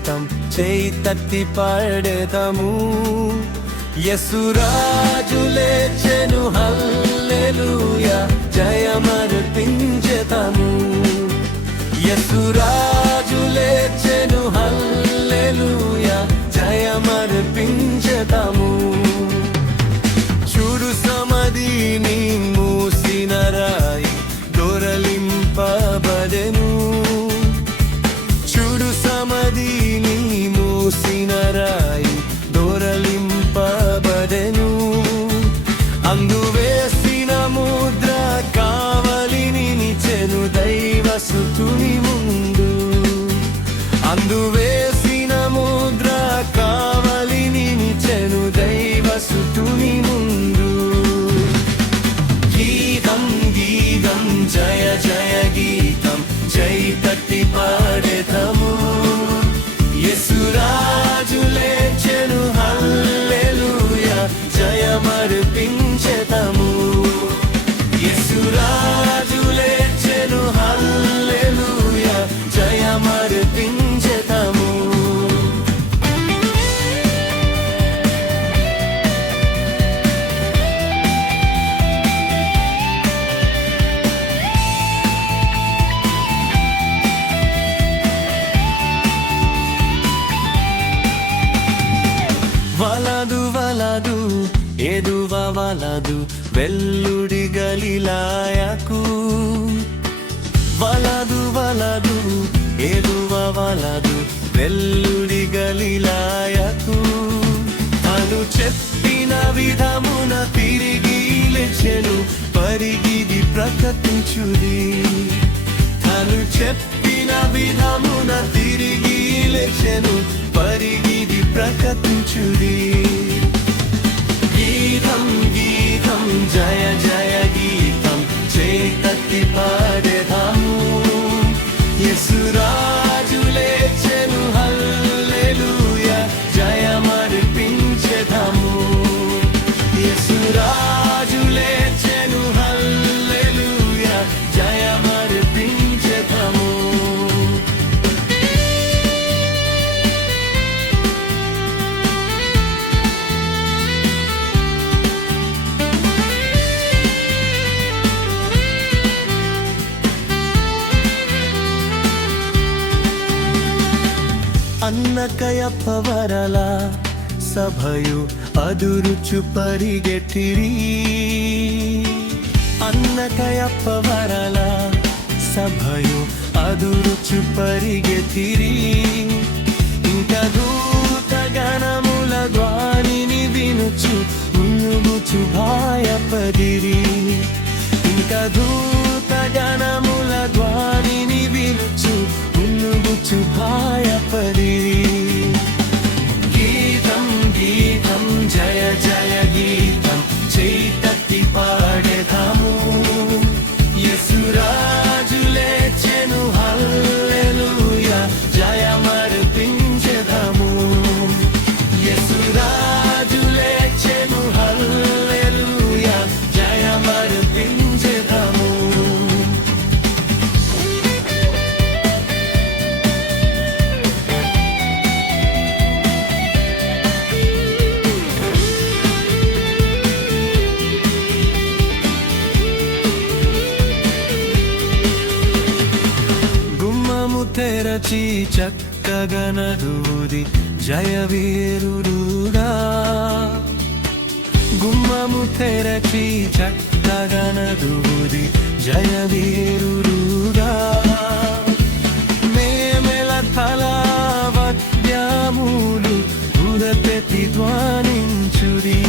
గీతం చేతట్టి పాడెదము. యేసురాజు లేచెను హల్లెలూయా జయమర్పించెదము. యేసురాజు లేచెను హల్లెలూయా జయమర్పించెదము. చూడు సమాధిని మూసిన రాయి దొరలింపబడెను. చూడు సమాధిని మూసిన రాయి దొరలింపబడెను. అందువేసిన ముద్ర కావలిని నిచెను దైవసుతుని ముందు. అందువేసిన ముద్ర కావలిని నిచెను దైవసుతుని ముందు. గీతం గీతం జయ జయ గీతం చేతట్టి పాడెదము. యేసురాజు లేచెను హల్లెలూయా జయమర్పించెదము. యేసురాజు లేచెను హల్లెలూయా జయమర్పించెదము. వలదు వలదు ఎదువ వలదు వెల్లుడి గలిలాయకు. వలదు వలదు ఎదువ వలదు వెల్లుడి గలిలాయకు. తను చెప్పిన విధమున తిరిగి లేచెను పరిగిది ప్రకటించుడి. తను చెప్పిన విధమున తిరిగి లేచెను పరిగిది ప్రకటించుడి. గీతం గీతం జయ జయ గీతం చేతట్టి పాడెదము. యేసురాజు లేచెను హల్లెలూయా జయమర్పించెదము. యేసురాజు లేచెను హల్లెలూయా జయమర్పించెదము. ಅನ್ನಕಯಪ್ಪ ಬರಲ ಸಭೆಯು ಅದುರುಚು ಪರಿಗೆಟ್ಟಿರಿ. ಅನ್ನಕಯಪ್ಪ ಬರಲ ಸಭೆಯು ಅದುರುಚು ಪರಿಗೆಟ್ಟಿರಿ. ఇంక దూత గణముల ధ్వనిని వినుచు మునుగుచు భయపడిరి. ఇంక దూత గణముల ధ్వనిని వినుచు మునుగుచు భయపడిరి. గీతం గీతం జయ జయ గీతం చేతట్టి పాడెదము. యేసురాజు లేచెను హల్లెలూయా జయమర్పించెదము. యేసురాజు లేచెను హల్లెలూయా జయమర్పించెదము. తెరచి చక్కగనదూది జయవీరుడుగా. గుమ్మము తెరచి చక్కగనదూది జయవీరుడుగా. మేమెల తల వద్యములు ఉదపెట్టి ధ్వనించుడి.